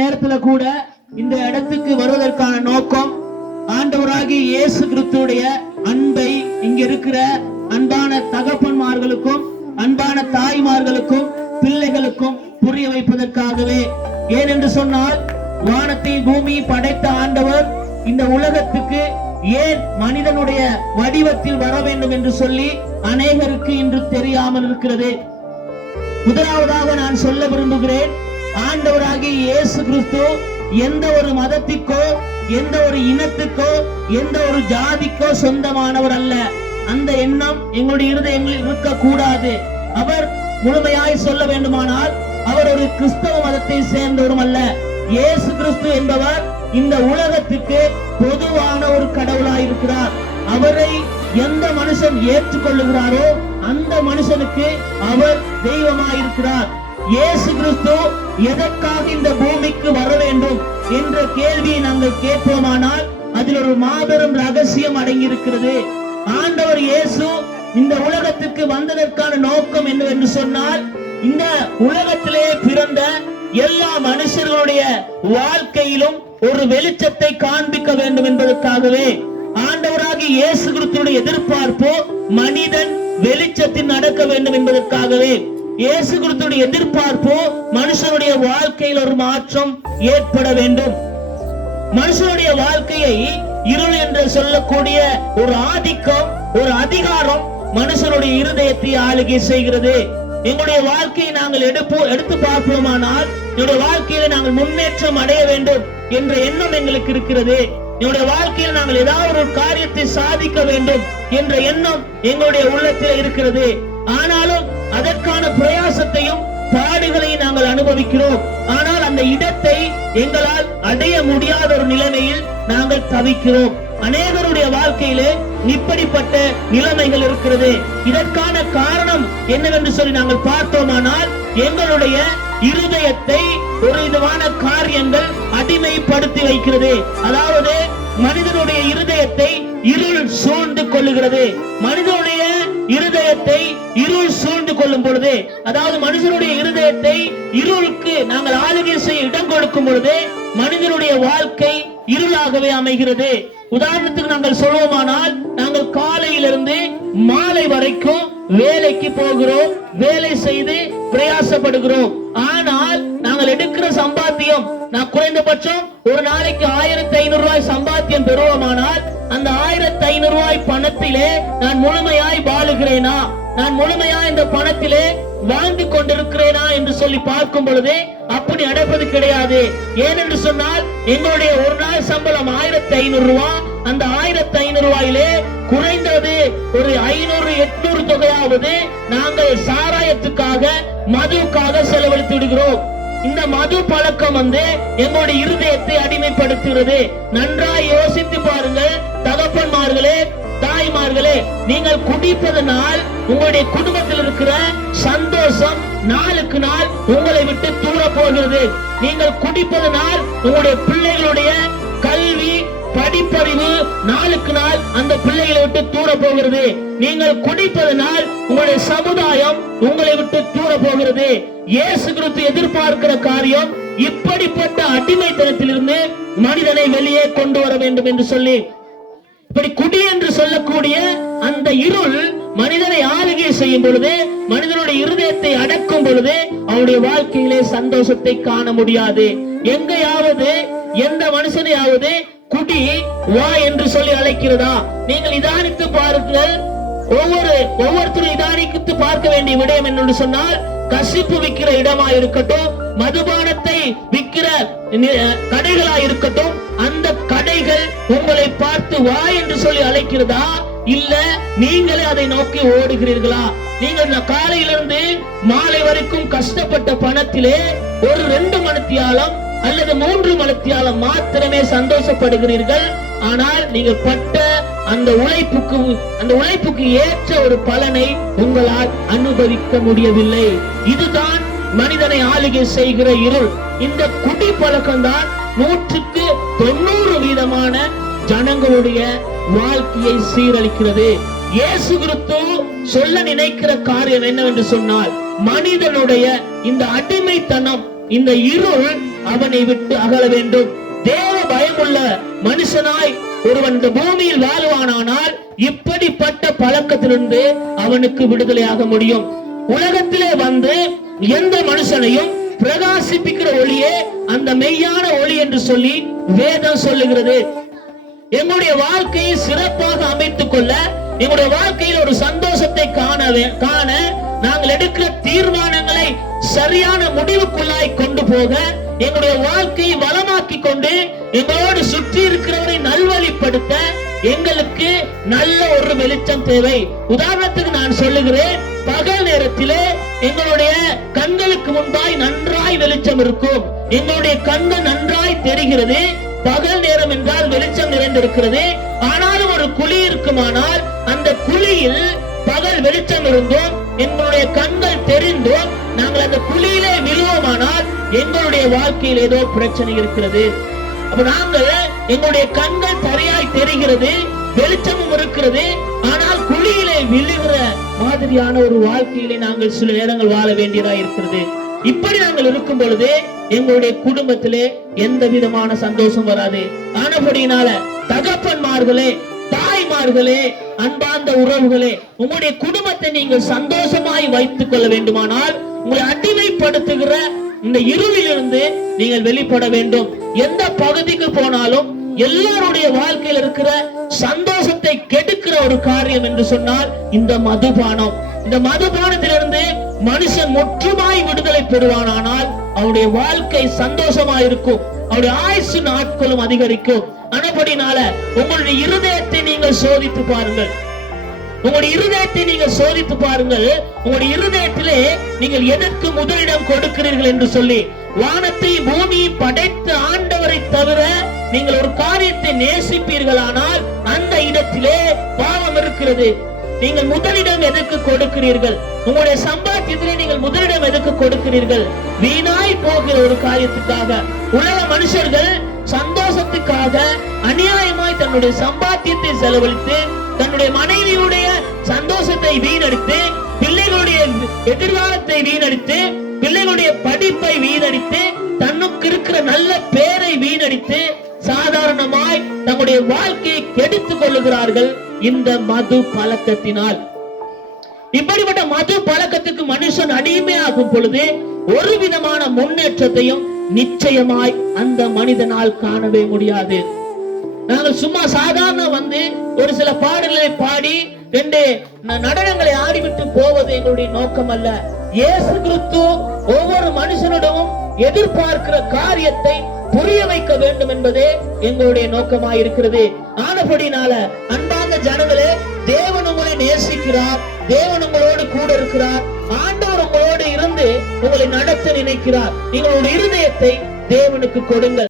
நேரத்துல கூட இந்த இடத்துக்கு வருவதற்கான நோக்கம் ஆண்டவராகிய இயேசு கிறிஸ்துவுடைய அன்பை இங்க இருக்கிற அன்பான தகப்பன்மார்களுக்கும் அன்பான தாய்மார்களுக்கும் பிள்ளைகளுக்கும் புரிய வைப்பதற்காகவே. ஏனென்று சொன்னால் வானத்தை பூமி படைத்த ஆண்டவர் இந்த உலகத்துக்கு ஏன் மனிதனுடைய வடிவத்தில் வர வேண்டும் என்று சொல்லி அநேகருக்கு இன்று தெரியாமல் இருக்கிறது. முதலாவதாக நான் சொல்ல விரும்புகிறேன், ஆண்டவராகிய இயேசு கிறிஸ்து எந்த ஒரு மதத்திற்கோ எந்த ஒரு இனத்துக்கோ எந்த ஒரு ஜாதிக்கோ சொந்தமானவர் அல்ல. அந்த எண்ணம் எங்களுடைய இருதயங்களில் இருக்க கூடாது. அவர் முழுமையாய் சொல்ல வேண்டுமானால் அவர் ஒரு கிறிஸ்தவ மதத்தை சேர்ந்தவரும் அல்ல. இயேசு கிறிஸ்து என்பவர் இந்த உலகத்துக்கு பொதுவான ஒரு கடவுளாயிருக்கிறார். அவரை எந்த மனுஷன் ஏற்றுக்கொள்ளுகிறாரோ அந்த மனுஷனுக்கு அவர் தெய்வமாயிருக்கிறார். இயேசு கிறிஸ்து எதற்காக இந்த பூமிக்கு வர வேண்டும் என்ற கேள்வியை நாங்கள் கேட்போமானால் அதில் ஒரு மாபெரும் ரகசியம் அடங்கியிருக்கிறது. ஆண்டவர் இயேசு இந்த உலகத்துக்கு வந்ததற்கான நோக்கம் என்னவென்று சொன்னால், இந்த உலகத்திலே பிறந்த எல்லா மனுஷர்களுடைய வாழ்க்கையிலும் ஒரு வெளிச்சத்தை காண்பிக்க வேண்டும் என்பதற்காகவே. ஆண்டவராகிய இயேசு கிறிஸ்துவுடைய எதிர்பார்ப்பு மனிதன் வெளிச்சத்தில் நடக்க வேண்டும் என்பதற்காகவே. இயேசு கிறிஸ்துவுடைய எதிர்பார்ப்பு மனுஷனுடைய வாழ்க்கையில் ஒரு மாற்றம் ஏற்பட வேண்டும். மனுஷனுடைய வாழ்க்கையை இருள் என்று சொல்லக்கூடிய ஒரு ஆதிக்கம், ஒரு அதிகாரம் மனுஷனுடைய இருதயத்தை ஆளுகை செய்கிறது. எங்களுடைய வாழ்க்கையை நாங்கள் எடுத்து பார்ப்போமானால் என்னுடைய வாழ்க்கையில நாங்கள் முன்னேற்றம் அடைய வேண்டும் என்ற எண்ணம் எங்களுக்கு இருக்கிறது. என்னுடைய வாழ்க்கையில் நாங்கள் ஏதாவது ஒரு காரியத்தை சாதிக்க வேண்டும் என்ற எண்ணம் எங்களுடைய உள்ளத்தில் இருக்கிறது. ஆனாலும் அதற்கான பிரயாசத்தையும் பாடுகளையும் நாங்கள் அனுபவிக்கிறோம். ஆனால் அந்த இடத்தை எங்களால் அடைய முடியாத ஒரு நிலைமையில் நாங்கள் தவிக்கிறோம். அநேகருடைய வாழ்க்கையிலே இப்படிப்பட்ட நிலைமைகள் இருக்கிறது. இதற்கான காரணம் என்னவென்று சொல்லி நாங்கள் பார்த்தோமானால், எங்களுடைய இருதயத்தை ஒரு விதமான காரியங்கள் அடிமைப்படுத்தி வைக்கிறது. அதாவது மனிதனுடைய இருதயத்தை இருள் சூழ்ந்து கொள்ளுகிறது. மனிதனுடைய இருதயத்தை இருள் சூழ்ந்து கொள்ளும் பொழுது, அதாவது மனுஷனுடைய இருதயத்தை இருளுக்கு நாங்கள் ஆளுகை செய்ய இடம் கொடுக்கும் பொழுது மனிதனுடைய வாழ்க்கை இருளாகவே அமைகிறது. உதாரணத்துக்கு நாங்கள் சொல்வோமானால், நாங்கள் காலையிலிருந்து மாலை வரைக்கும் வேலைக்கு போகிறோம், வேலை செய்து பிரயாசப்படுகிறோம். ஆனால் நாங்கள் எடுக்கிற சம்பாத்தியம், நான் குறைந்தபட்சம் ஒரு நாளைக்கு 1500 ரூபாய் சம்பாத்தியம் பெறுவோமானால் அந்த 1500 ரூபாய் பணத்திலே நான் முழுமையாய் வாழுகிறேனா, நான் முழுமையாய் இந்த பணத்திலே வாழ்ந்து கொண்டிருக்கிறேனா என்று சொல்லி பார்க்கும் பொழுது அப்படி நடப்பது கிடையாது. ஏனென்று சொன்னால் எங்களுடைய ஒரு நாள் சம்பளம் 1500 ரூபாய். அந்த 1500 ரூபாயிலே குறைந்தது ஒரு 500-800 தொகையாவது நாங்கள் சாராயத்துக்காக, மதுவுக்காக செலவழித்து விடுகிறோம். இந்த மது பழக்கம் எங்களுடைய இருதயத்தை அடிமைப்படுத்துகிறது. நன்றாய் யோசித்து பாருங்கள் தகப்பன்மார்களே, தாய்மார்களே, நீங்கள் குடிப்பதனால் உங்களுடைய குடும்பத்தில் இருக்கிற சந்தோஷம் நாளுக்கு நாள் உங்களை விட்டு தூர போகிறது. நீங்கள் குடிப்பதனால் உங்களுடைய பிள்ளைகளுடைய கல்வி, படிப்பறிவு நாளுக்கு நாள் அந்த பிள்ளைகளை விட்டு தூர போகிறது. நீங்கள் குடிப்பதனால் உங்களுடைய சமுதாயம் உங்களை விட்டு தூர போகிறது. இயேசு கிறிஸ்து எதிர்பார்க்கிற காரியம் இப்படிப்பட்ட அடிமைத்தனத்திலிருந்து மனிதனை வெளியே கொண்டு வர வேண்டும் என்று சொல்லி, இப்படி குடி என்று சொல்லக்கூடிய அந்த இருள் மனிதனை ஆளுகை செய்யும் பொழுது, மனிதனுடைய இருதயத்தை அடக்கும் பொழுது அவனுடைய வாழ்க்கையிலே சந்தோஷத்தை காண முடியாது. எங்கையாவது எந்த மனுஷனையாவது குடி வா என்று சொல்லி அழைக்கிறதா? நீங்கள் நிதானித்து பாருங்கள். ஒவ்வொருத்தரும் நிதானித்து பார்க்க வேண்டிய விடயம் என்று சொன்னால், கசிப்பு விற்கிற இடமா இருக்கட்டும், மதுபானத்தை விற்கிற கடைகளா இருக்கட்டும், அந்த கடைகள் உங்களை பார்த்து வா என்று சொல்லி அழைக்கிறதா, இல்ல நீங்களே அதை நோக்கி ஓடுகிறீர்களா? நீங்கள் காலையிலிருந்து மாலை வரைக்கும் கஷ்டப்பட்ட பணத்திலே ஒரு 2 மணித்தியாலம் அல்லது 3 மணித்தியாலம் மாத்திரமே சந்தோஷப்படுகிறீர்கள். ஆனால் நீங்கள் பட்ட அந்த உழைப்புக்கு ஏற்ற ஒரு பலனை உங்களால் அனுபவிக்க முடியவில்லை. இதுதான் மனிதனை ஆளுகை செய்கிற இருள். இந்த குடி பழக்கம் தான் 100% ஜனங்களுடைய வாழ்க்கையை சீரழிக்கிறது. இயேசு கிறிஸ்து சொல்ல நினைக்கிற காரியம் என்னவென்று சொன்னால், மனிதனுடைய இந்த அடிமைத்தனம், இந்த இருள் அவனை விட்டு அகல வேண்டும். தேவ பயமுள்ள மனுஷனாய் ஒருவன் இந்த பூமியில் வாழ்வானானால் இப்படிப்பட்ட பழக்கத்திலிருந்து அவனுக்கு விடுதலையாக முடியும். உலகத்திலே வந்து எந்த மனுஷனையும் பிரகாசிப்பிக்கிற ஒளியே அந்த மெய்யான ஒளி என்று சொல்லி வேதம் சொல்லுகிறது. எங்களுடைய வாழ்க்கையை சிறப்பாக அமைத்துக் கொள்ள, எங்களுடைய வாழ்க்கையில் ஒரு சந்தோஷத்தை காண நாங்கள் எடுக்கிற தீர்மானங்களை சரியான முடிவுக்குள்ளாய் கொண்டு போக, எங்களுடைய வாழ்க்கையை வளமாக்கி கொண்டு எங்களோடு சுற்றி இருக்கிறவரை நல்வழிப்படுத்த எங்களுக்கு நல்ல ஒரு வெளிச்சம் தேவை. உதாரணத்துக்கு நான் சொல்லுகிறேன், பகல் நேரத்திலே எங்களுடைய கண்களுக்கு முன்பாய் நன்றாய் வெளிச்சம் இருக்கும். எங்களுடைய கண்கள் நன்றாய் தெரிகிறது. பகல் நேரம் என்றால் வெளிச்சம் நிறைந்திருக்கிறது. ஆனாலும் ஒரு குழி இருக்குமானால் அந்த குழியில் பகல் வெளிச்சம் இருந்தோம், எங்களுடைய கண்கள் தெரிந்தோம், நாங்கள் அந்த குழியிலே விழுவோமானால் எங்களுடைய வாழ்க்கையில் ஏதோ பிரச்சனை இருக்கிறது. அப்ப நாங்கள் எங்களுடைய கண்கள் சரியாய் தெரிகிறது, வெளிச்சமும் இருக்கிறது, ஆனால் குழியிலே விழுகிற மாதிரியான ஒரு வாழ்க்கையிலே நாங்கள் சில நேரங்கள் வாழ வேண்டியதா இருக்கிறது. இப்படி நாங்கள் இருக்கும் பொழுது எங்களுடைய குடும்பத்திலே எந்த விதமான சந்தோஷம் வராது. ஆனபடியினால தகப்பன்மார்களே, தாய்மார்களே, அன்பார்ந்த உறவுகளே, உங்களுடைய குடும்பத்தை நீங்கள் சந்தோஷமாய் வைத்துக் கொள்ள வேண்டுமானால் உங்களை அடிமைப்படுத்துகிற இந்த இருளிலிருந்து நீங்கள் வெளிப்பட வேண்டும். எந்த பகுதிக்கு போனாலும் எல்லாருடைய வாழ்க்கையில் இருக்கிற சந்தோஷத்தை கெடுக்கிற ஒரு காரியம் என்று சொன்னால் இந்த மதுபானம். இந்த மதுபானத்திலிருந்து மனுஷன் முற்றுமாய் விடுதலை பெறுவானால் அவருடைய வாழ்க்கை சந்தோஷமாயிருக்கும், அவருடைய ஆயுசு நாட்களும் அதிகரிக்கும். ஆனபடினால உங்களுடைய இருதயத்தை நீங்கள் சோதித்து பாருங்கள். உங்களுடைய இருதயத்தை நீங்கள் சோதித்து பாருங்கள். உங்களுடைய இருதயத்திலே நீங்கள் எதற்கு முதலிடம் கொடுக்கிறீர்கள் என்று சொல்லி, வானத்தை பூமியை படைத்த ஆண்டவரை தவிர நீங்கள் ஒரு காரியத்தை நேசிப்பீர்களானால் அந்த இடத்திலே பாவம் இருக்கிறது. நீங்கள் முதலிடம் எதற்கு கொடுக்கிறீர்கள்? உங்களுடைய சம்பாத்தியத்திலே நீங்கள் முதலிடம் எதற்கு கொடுக்கிறீர்கள்? வீணாய் போகிற ஒரு காரியத்துக்காக. உலக மனுஷர்கள் சந்தோஷத்துக்காக அநியாயமாய் தன்னுடைய சம்பாத்தியத்தை செலவழித்து, தன்னுடைய மனைவியுடைய சந்தோஷத்தை வீணடித்து, பிள்ளைகளுடைய எதிர்காலத்தை வீணடித்து, பிள்ளைகளுடைய படிப்பை வீணடித்து, தன்னுக்கு இருக்கிற நல்ல பேரை வீணடித்து சாதாரணமாய் தங்களுடைய வாழ்க்கையை கெடுத்துக் கொள்ளுகிறார்கள் இந்த மது பழக்கத்தினால். இப்படிப்பட்ட மது பழக்கத்துக்கு மனுஷன் அடிமையாகும் பொழுது ஒரு விதமான முன்னேற்றத்தையும் நிச்சயமாய் அந்த மனிதனால் காணவே முடியாது. நாங்கள் சும்மா சாதாரண வந்து ஒரு சில பாடல்களை பாடி ரெண்டு நடனங்களை ஆடிவிட்டு போவது எங்களுடைய நோக்கம் அல்ல. இயேசு கிறிஸ்து ஒவ்வொரு மனுஷனிடமும் எதிர்பார்க்கிற காரியத்தை புரிய வைக்க வேண்டும் என்பதே எங்களுடைய நோக்கமாய் இருக்கிறது. ஆனபடினால அன்பார்ந்த ஜனங்களே, தேவன் உங்களை நேசிக்கிறார், தேவன் உங்களோடு கூட இருக்கிறார், ஆண்டவர் உங்களோடு இருந்து உங்களை நடத்த நினைக்கிறார். உங்களுடைய இருதயத்தை தேவனுக்கு கொடுங்கள்.